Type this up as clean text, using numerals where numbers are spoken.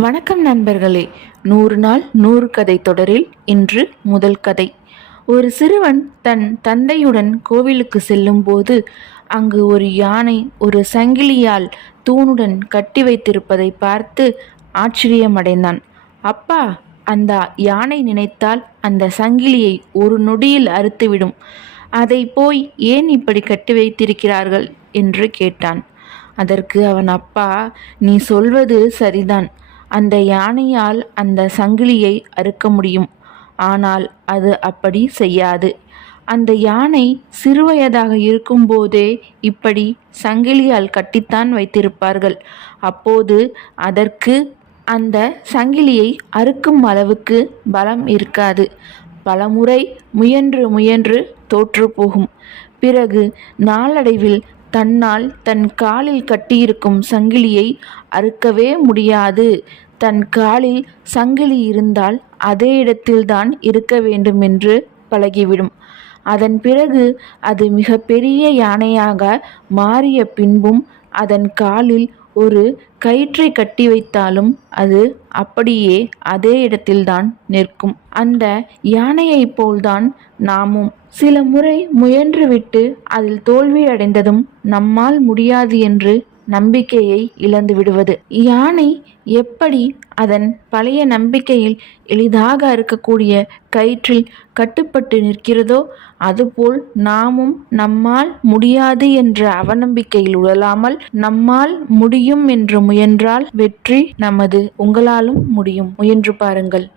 வணக்கம் நண்பர்களே. 100 நாள் 100 கதை தொடரில் இன்று முதல் கதை. ஒரு சிறுவன் தன் தந்தையுடன் கோவிலுக்கு செல்லும் போது அங்கு ஒரு யானை ஒரு சங்கிலியால் தூணுடன் கட்டி வைத்திருப்பதை பார்த்து ஆச்சரியமடைந்தான். அப்பா, அந்த யானை நினைத்தால் அந்த சங்கிலியை ஒரு நொடியில் அறுத்துவிடும். அதை போய் ஏன் இப்படி கட்டி வைத்திருக்கிறார்கள் என்று கேட்டான். அதற்கு அவன் அப்பா, நீ சொல்வது சரிதான். அந்த யானையால் அந்த சங்கிலியை அறுக்க முடியும். ஆனால் அது அப்படி செய்யாது. அந்த யானை சிறுவயதாக இருக்கும்போதே இப்படி சங்கிலியால் கட்டித்தான் வைத்திருப்பார்கள். அப்போது அதற்கு அந்த சங்கிலியை அறுக்கும் அளவுக்கு பலம் இருக்காது. பலமுறை முயன்று முயன்று தோற்று போகும். பிறகு நாளடைவில் தன்னால் தன் காலில் கட்டியிருக்கும் சங்கிலியை அறுக்கவே முடியாது. தன் காலில் சங்கிலி இருந்தால் அதே இடத்தில்தான் இருக்க வேண்டும் என்று பழகிவிடும். அதன் பிறகு அது மிக பெரிய யானையாக மாறிய பின்பும் அதன் காலில் ஒரு கயிற்றை கட்டி வைத்தாலும் அது அப்படியே அதே இடத்தில்தான் நிற்கும். அந்த யானையைப் போல்தான் நாமும் சில முறை முயன்றுவிட்டு அதில் தோல்வி அடைந்ததும் நம்மால் முடியாது என்று நம்பிக்கையை இழந்து விடுவது. யானை எப்படி அதன் பழைய நம்பிக்கையில் எளிதாக அறுக்கக்கூடிய கயிற்றில் கட்டுப்பட்டு நிற்கிறதோ அதுபோல் நாமும் நம்மால் முடியாது என்ற அவநம்பிக்கையில் உழலாமல் நம்மால் முடியும் என்று முயன்றால் வெற்றி நமது. உங்களாலும் முடியும். முயன்று பாருங்கள்.